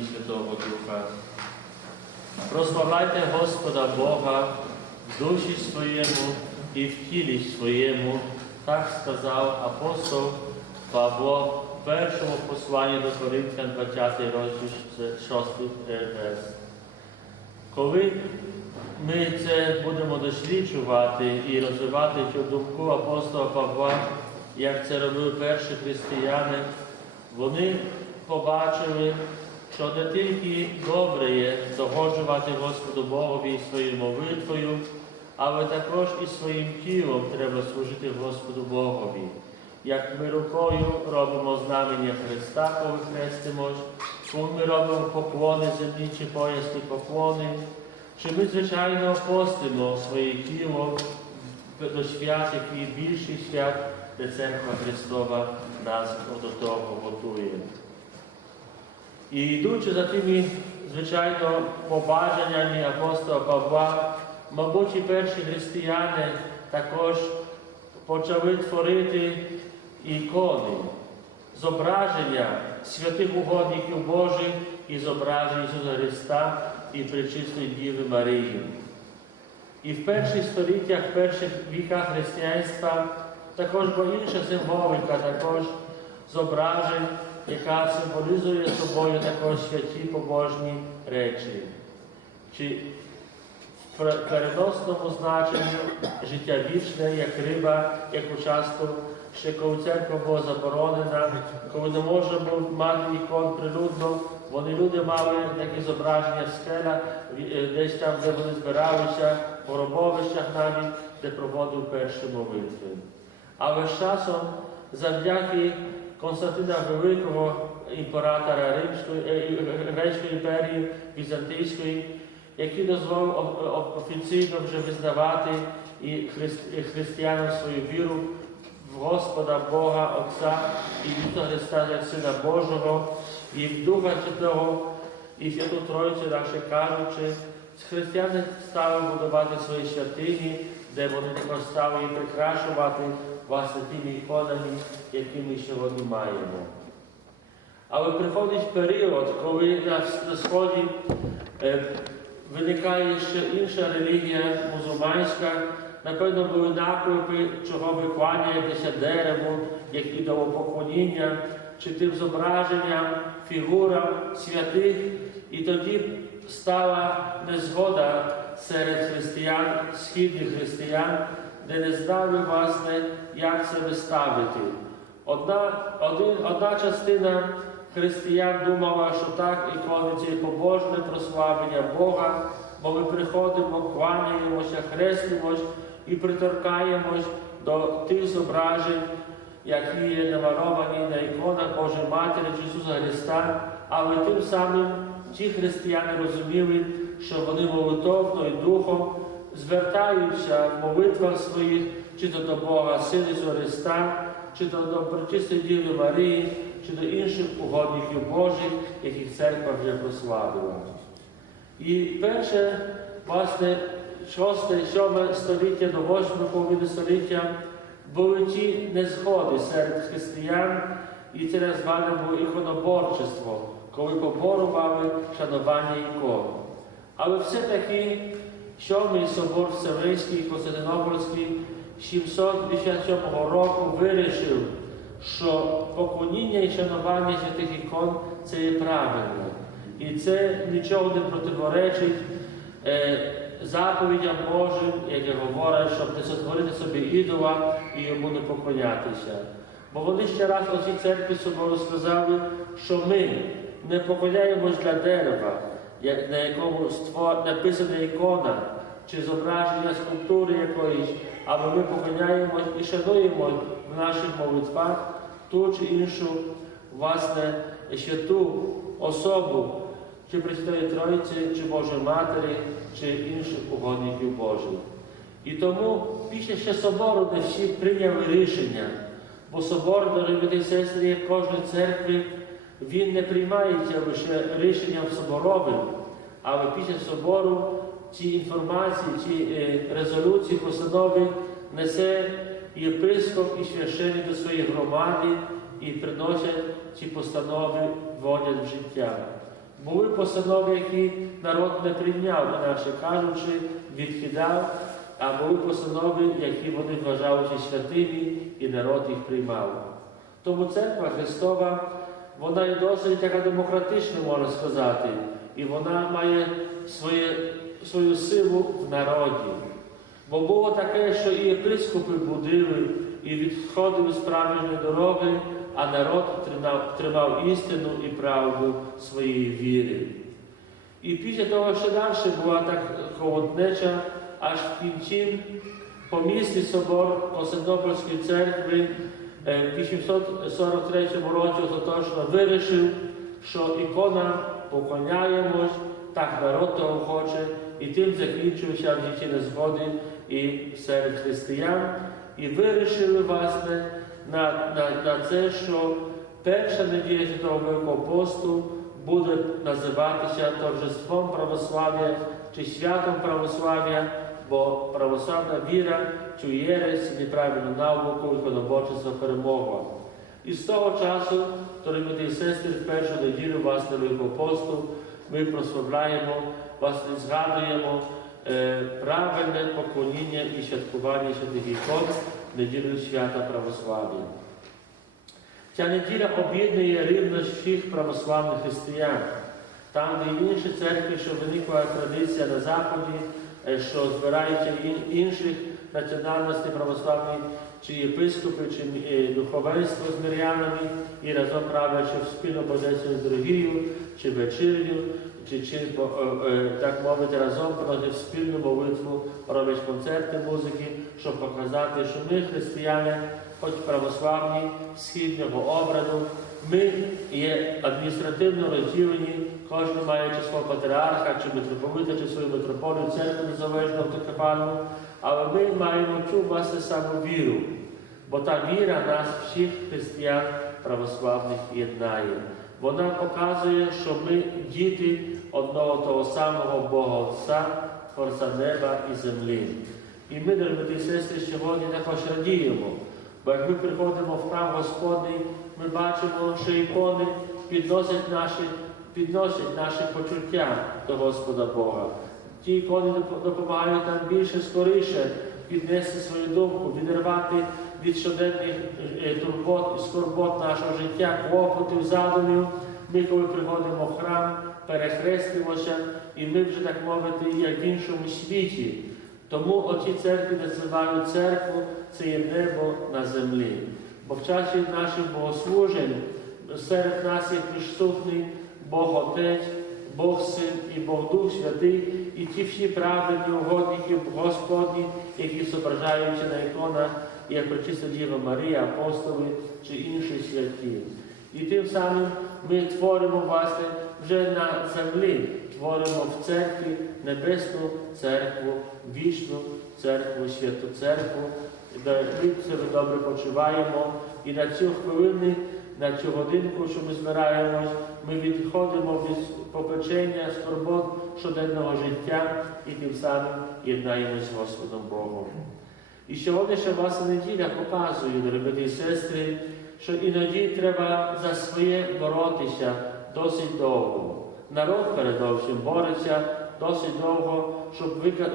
і Святого Духа. Прославляйте Господа Бога в душі своєму і в тілі своєму, так сказав апостол Павло в першому посланні до Коринтян 20 розділ 6 верс. Коли ми це будемо досліджувати і розвивати цю думку апостола Павла, як це робили перші християни, вони побачили, що не тільки добре є догоджувати Господу Богові своєю молитвою, але також і своїм тілом треба служити Господу Богові. Як ми рукою робимо знамення Христа, коли хрестимось, коли ми робимо поклони земні чи поясні поклони, чи ми, звичайно, постимо своє тіло до свят, який більший свят, де Церква Христова нас до того готує. І йдучи за тими, звичайно, побажаннями апостола Павла, мабуть, і перші християни також почали творити ікони, зображення святих угодників Божих і зображення Ісуса Христа і Пречистої Діви Марії. І в перших століттях, в перших віках християнства також була інша символика, також зображень, яка символізує собою також святі побожні речі. Чи в пер- переносному значенні життя вічне, як риба, як часто ще коли церква була заборонена, коли не можна було мати ікон прилюдно, вони люди мали такі зображення в скелях, е, десь там, де вони збиралися, в гробовищах навіть, де проводив перші молитви. Але з часом, завдяки Константина Великого, імператора Римської, е, е, імперії, Візантійської, який дозволив офіційно вже визнавати і християнам свою віру в Господа Бога Отця і Ісуса Христа як Сина Божого, і в Духа Святого, і Святу Тройцю, наше кажучи, християни стали будувати свої святині, де вони також стали її прикрашувати власне тими іконами, які ми сьогодні маємо. Але приходить період, коли на, сході е, виникає ще інша релігія мусульманська. Напевно, були наклепи, чого ви кланяєтеся дереву, як ідолопоклоніння, чи тим зображенням, фігурам святих. І тоді стала незгода серед християн, східних християн, де не знали, власне, як себе ставити. Одна, один, одна частина християн думала, що так ікони це є побожне прославлення Бога, бо ми приходимо, кланяємося, хрестимось і приторкаємось до тих зображень, які є намальовані на іконах Божої Матері Ісуса Христа, але тим самим ті християни розуміли, що вони молитовно і духом звертаються в молитвах своїх, чи то до Бога Ісуса Христа, чи то до Пречистої Діви Марії, чи до інших угодників Божих, яких церква вже прославила. І перше, власне, 6-7 століття до 8 половини століття були ті незгоди серед християн, і це назване було іконоборчество, коли поборували шанування ікон. Але все-таки сьомий собор Вселенський Константинопольський 757 року вирішив, що поклоніння і шанування святих ікон це є правильно. І це нічого не противоречить е, заповідям Божим, які говорять, щоб не сотворити собі ідола і йому не поклонятися. Бо вони ще раз у цій церкві собою сказали, що ми не поклоняємось для дерева, на якому створ- написана ікона чи зображення скульптури якоїсь, але ми поклоняємось і шануємо в наших молитвах ту чи іншу власне святу особу, чи Пресвятої Троїці, чи Божої Матері, чи інших угодників Божих. І тому після ще собору, де всі прийняли рішення, бо собор, дорогі сестри, кожної церкви, він не приймається лише рішенням соборовим, але після собору ці інформації, ці е, резолюції, постанови несе єпископ і священник до своєї громади і приносять ці постанови, вводять в життя. Були постанови, які народ не прийняв, інакше кажучи, відкидав, а були постанови, які вони вважали святими, і народ їх приймав. Тому церква Христова, вона є досить така демократична, можна сказати, і вона має своє, свою силу в народі. Бо було таке, що і єпископи будили, і відходили з правильної дороги, а народ тримав, тримав істину і правду своєї віри. І після того ще далі була так холоднеча, аж в кінці помісний собор Константинопольської церкви в 843 році остаточно вирішив, що ікона поклоняємось, так народ того хоче, і тим закінчився в житті незгоди і серед християн. І вирішили, власне, на, на, на це, що перша неділя Святого Великого посту буде називатися торжеством православ'я чи святом православ'я, бо православна віра цю єресь, неправильну науку, іконоборчество перемогла. І з того часу, дорогі і сестри, в першу неділю власне Великого посту ми прославляємо, власне, згадуємо е, правильне поклоніння і святкування святих ікон неділю свята православ'я. Ця неділя об'єднує рівність всіх православних християн. Там, де інші церкви, що виникла традиція на Заході, що збираються інших національностей православних, чи єпископи, чи е, духовенство з мирянами, і разом правлячи в спільно божественну дорогію, чи вечерю, чи, чи е, е, так мовити, разом проти спільну молитву, роблять концерти музики, щоб показати, що ми, християни, хоч православні східного обраду, ми є адміністративно розділені, кожен має чи свого патріарха, чи митрополита, чи свою митрополію, церкву незалежну автокефальну, але ми маємо цю власне саму віру, бо та віра нас, всіх християн православних, єднає. Вона показує, що ми діти одного того самого Бога Отця, Творця неба і землі. І ми, дорогі і сестри, сьогодні також радіємо, бо як ми приходимо в храм Господній, ми бачимо, що ікони підносять наші, підносять наші почуття до Господа Бога. Ті доп- допомагають нам більше, скоріше піднести свою думку, відірвати від щоденних е, турбот і скорбот нашого життя, клопотів, задумів. Ми, коли приходимо в храм, перехрестимося, і ми вже так мовити, як в іншому світі. Тому оці церкви називають церкву, це є небо на землі. Бо в часі наших богослужень серед нас є присутній Бог Отець, Бог Син і Бог Дух Святий, і ті всі праведні угодники Господні, які зображаються на іконах, як Пречиста Діва Марія, апостоли чи інші святі. І тим самим ми творимо власне вже на землі, творимо в церкві небесну церкву, вічну церкву, святу церкву, де ми себе добре почуваємо. І на цю хвилину, на цю годинку, що ми збираємось, ми відходимо від попечення, скорбот щоденного життя і тим самим єднаємось з Господом Богом. І сьогоднішня власна неділя показує, дорогі і сестри, що іноді треба за своє боротися досить довго. Народ передовсім бореться досить довго, щоб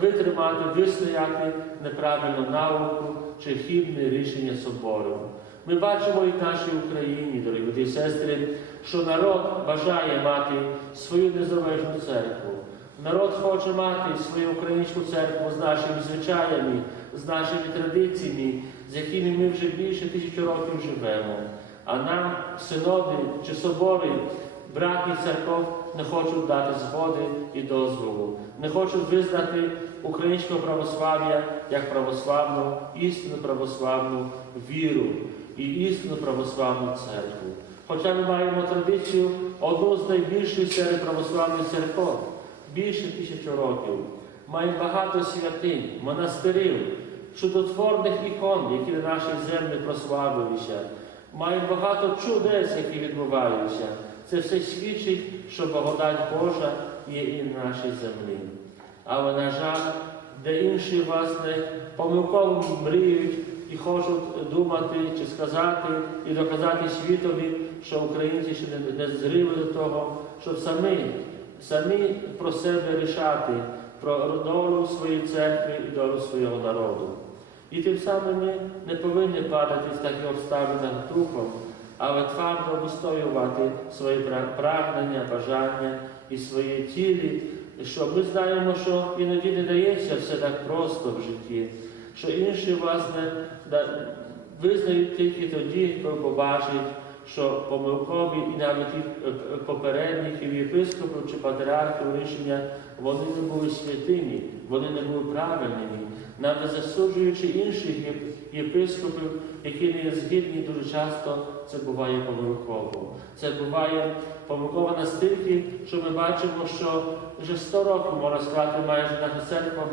витримати, вистояти неправильну науку чи хибне рішення собору. Ми бачимо і в нашій Україні, дорогі і сестри, що народ бажає мати свою незалежну церкву. Народ хоче мати свою українську церкву з нашими звичаями, з нашими традиціями, з якими ми вже більше тисячі років живемо. А нам синоди чи собори братніх церков не хочуть дати згоди і дозволу, не хочуть визнати українського православ'я як православну, істинну православну віру і істинну православну церкву. Хоча ми маємо традицію одну з найбільших серед православних церков, більше тисячі років. Маємо багато святинь, монастирів, чудотворних ікон, які на нашій землі прославилися. Маємо багато чудес, які відбуваються. Це все свідчить, що благодать Божа є і на нашій землі. Але, на жаль, де інші, власне, помилково мріють і хочуть думати чи сказати і доказати світові, що українці ще не, не зрили до того, щоб самі, самі про себе рішати, про долю своєї церкви і долю свого народу. І тим самим ми не повинні падати в такі обставини духом, але твердо вистоювати свої прагнення, бажання і свої цілі, що ми знаємо, що іноді не дається все так просто в житті, що інші власне да- визнають тільки тоді, коли побачать, що помилкові і навіть е, е, попередників, єпископів чи патріархів рішення вони не були святими, вони не були правильними, навіть засуджуючи інших єпископів, які не згідні, дуже часто це буває помилково. Це буває помилково настільки, що ми бачимо, що вже 100 років, можна сказати, майже наша церква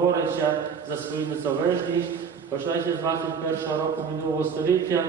бореться за свою незалежність, починаючи з 21 року минулого століття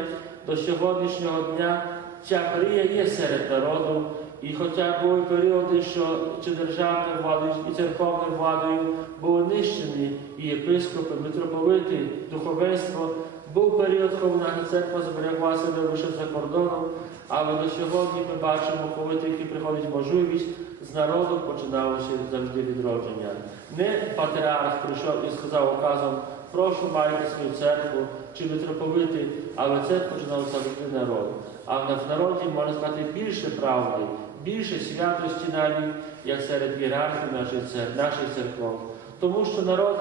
до сьогоднішнього дня. Ця мрія є серед народу, і хоча були періоди, що чи державною владою, і церковною владою були нищені і єпископи, митрополити, духовенство, був період, коли наша церква збереглася себе лише за кордоном, але до сьогодні ми бачимо, коли тільки приходить можливість, з народу починалося завжди відродження. Не патріарх прийшов і сказав указом, прошу майте свою церкву чи митрополити, але це починав завжди народ. А в народі можна сказати більше правди, більше святості навіть, як серед ієрархів наших цер- наших церков. Тому що народ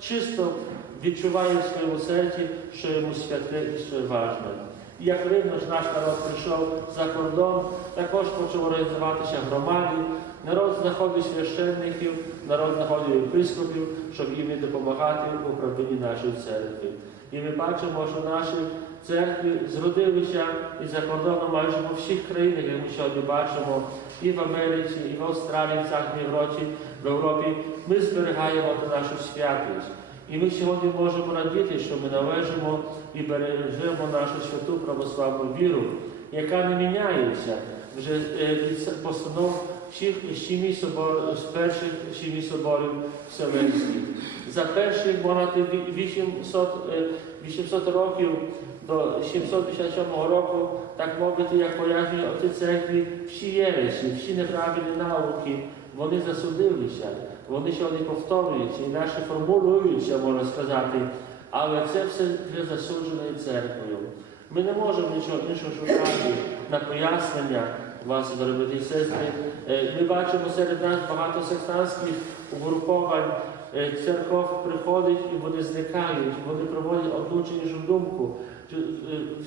чисто відчуває в своєму серці, що йому святе і що важне. І як видно, ж наш народ прийшов за кордон, також почав організуватися громади. Народ знаходить священників, народ знаходить єпископів, щоб їм допомагати у управлінні нашої церкви. І ми бачимо, що наші церкви зродилися і за кордоном майже по всіх країнах, як ми сьогодні бачимо, і в Америці, і в Австралії, в Західній Європі, в Європі. Ми зберігаємо нашу святість. І ми сьогодні можемо радіти, що ми належимо і бережемо нашу святу православну віру, яка не міняється вже е, від постанов сім'ї собор, з перших сім'ї соборів Вселенських. За перших понад 800, е, 800 років до 757 року, так мовити, як пояснює отець церкві, всі єресі, всі неправильні науки, вони засудилися, вони сьогодні повторюються і наші формулюються, можна сказати, але це все вже засуджено церквою. Ми не можемо нічого іншого шукати на пояснення вас, дорогі сестри. Е, Ми бачимо серед нас багато сектантських угруповань. Е, Церков приходить і вони зникають, вони проводять одну чи іншу думку,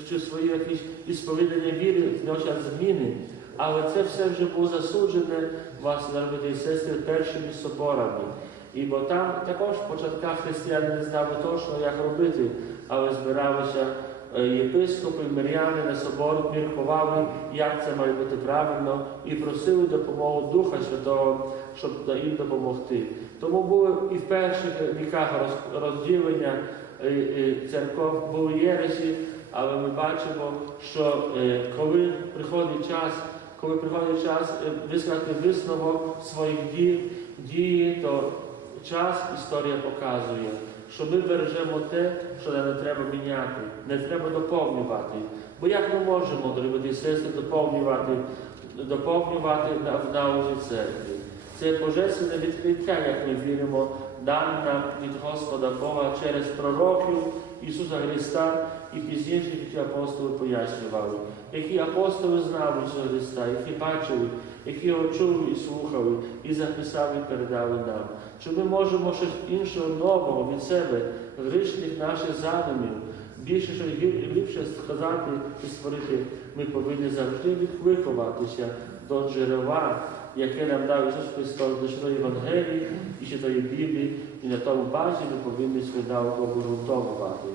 чи, е, свої якісь ісповідання віри, вносять зміни. Але це все вже було засуджене, вас, дорогі сестри, першими соборами. І бо там також в початках християни не знали точно, як робити, але збиралися єпископи, миряни собор, міркували, як це має бути правильно, і просили допомогу Духа Святого, щоб їм допомогти. Тому було і в перших віках розділення е, е, церков, були єресі, але ми бачимо, що е, коли приходить час, коли приходить час е, висказати висновок своїх дій, дії, то час історія показує, що ми бережемо те, що не треба міняти, не треба доповнювати. Бо як ми можемо, дорогі сестри, доповнювати, доповнювати в науці церкви? Це божественне відкриття, як ми віримо, дане нам від Господа Бога через пророків Ісуса Христа і пізніше, які апостоли пояснювали, які апостоли знали Ісуса Христа, які бачили, які його чули і слухали, і записали, і передали нам. Що ми можемо щось іншого нового від себе, грішних наших задумів, більше що ліпше сказати і створити, ми повинні завжди відкликуватися до джерела, яке нам дав Ісус Христос, до Святої Євангелії і Святої Біблії, і на тому базі ми повинні свою науку обґрунтовувати.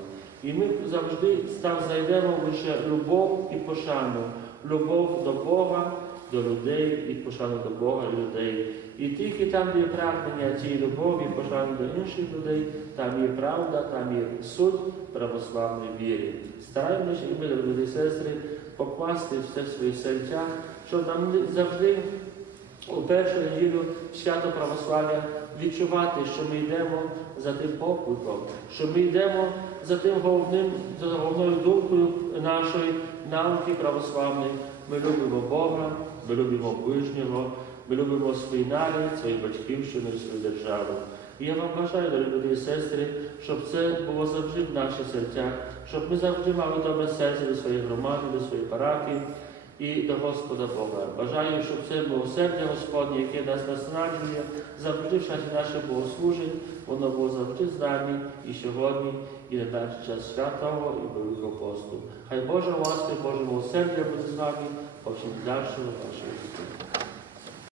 І ми завжди там знайдемо лише любов і пошану, любов до Бога, до людей і пошану до Бога людей. І тільки там, де є прагнення цієї любові, пошани до інших людей, там є правда, там є суть православної віри. Стараємося і ми, дорогі сестри, покласти все в свої серця, щоб нам завжди у першу неділю свято православ'я відчувати, що ми йдемо за тим покликом, що ми йдемо за тим головним, за головною думкою нашої науки православної, ми любимо Бога, ми любимо ближнього, ми любимо свій народ, свою батьківщину і свою державу. І я вам бажаю, дорогі і сестри, щоб це було завжди в наших серцях, щоб ми завжди мали добре серце до своєї громади, до своєї парафії і до Господа Бога. Бажаю, щоб це милосердя Господнє, яке нас наснаджує завжди в часі наших богослужень, воно було завжди з нами і сьогодні, і на наш час святого і Великого посту. Хай Божа ласка, Боже милосердя буде з нами, по всім дальшого нашого життя.